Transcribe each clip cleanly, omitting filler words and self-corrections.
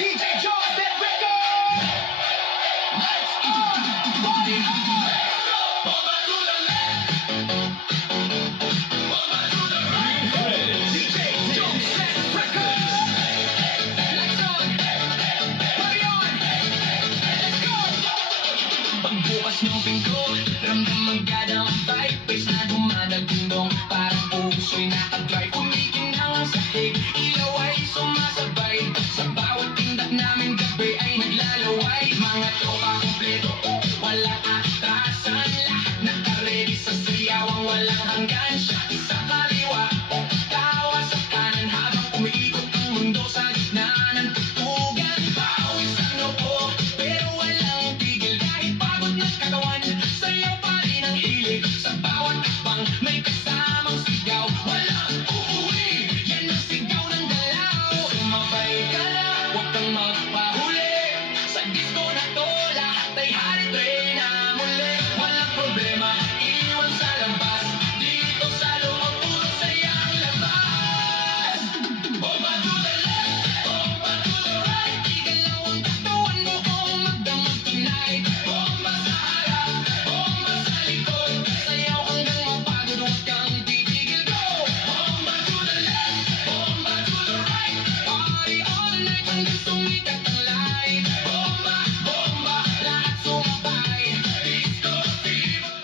DJ Jones, that record! Let's go! Party on! Bomba to the left! Bomba to the right! DJ Jones, that record! Lights on! Party on! Let's go! Pagbukas ng pinto, ramdam agad ang vibe. Bass na dumadagundong, parang puso'y nakadrive. Kumikinang ang sahig, ilaw ay sumasabay. Sa bawat tindak namin gabi ay naglalaway. Mga tropa kompleto, walang atrasan. Lahat naka-ready sa siyawang walang hanggan. Shot sa kaliwa, tawa sa kanan. Habang umiikot ang mundo sa gitna ng tutugan. Pawis sa noo, pero walang tigil. Kahit pagod ng katawan, sayaw pa rin ang hilig. Sa bawat akbang may kasamang sigaw. Walang uuwi, yan ang sigaw ng galaw. Sumabay ka na, huwag kang magpahuli. Sa disco na to, lahat ay hari-train na muli. Walang problema, iwan sa labas. Dito sa loob, puro saya ang labas. Bomba to the left, bomba to the right. Igalaw ang katawan mo kung magdamag tonight. Bomba sa harap, bomba sa likod. Sayaw hanggang mapagod, huwag kang titigil, go! Bomba to the left, bomba to the right. Party all night hanggang sumikat ang light. Bomba, bomba, lahat sumabay. Disco fever.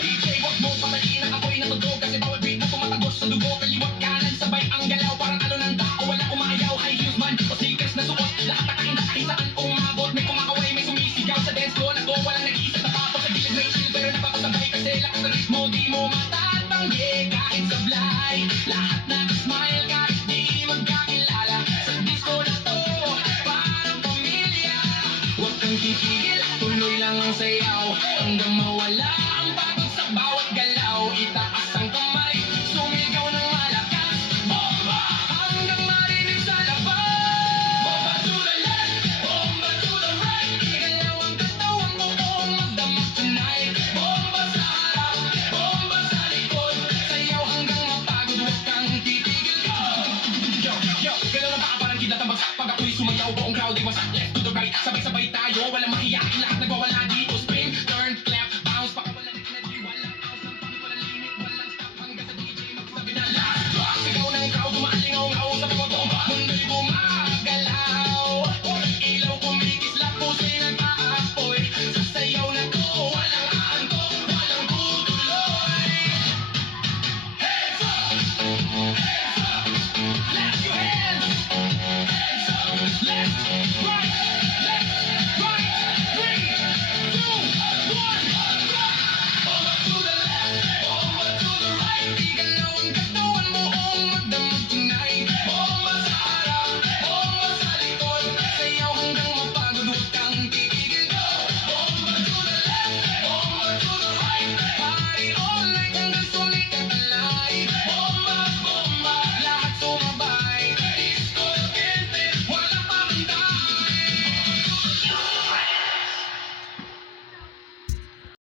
DJ, wag mo pamaliin ang apoy ng tugtog. Kasi bawat beat na tumatagos sa dugo. Kaliwat kanan, sabay ang galaw. Parang ano ng tao, wala umayaw. High heels man, o sneakers na suot. Lahat nakahinda kahit saan umabot. May kumakaway, may sumisigaw sa dance floor na to. Walang nag-iisa na tapos sa gilid may chill. Pero napapasabay kasi lakas ng ritmo. Di mo matatanggi kahit sablay. Lahat nakasmile kahit di magkakilala. Sa disco na to, parang pamilya. Huwag kang titigil, tuloy lang ang sayaw. Hanggang mawala ang pagod sa bawat galaw. Itaas ang kamay, sumigaw ng malakas. Bomba! Hanggang marinig sa labas. Bomba to the left, bomba to the right. Igalaw ang katawan mo kung magdamag tonight. Bomba sa harap, bomba sa likod. Sayaw hanggang mapagod, huwag kang titigil, go! Yo, yo, galaw ng paa parang kidlat ang bagsak. Pag ako'y sumayaw, buong crowd ay wasak. Left to the right, sabay-sabay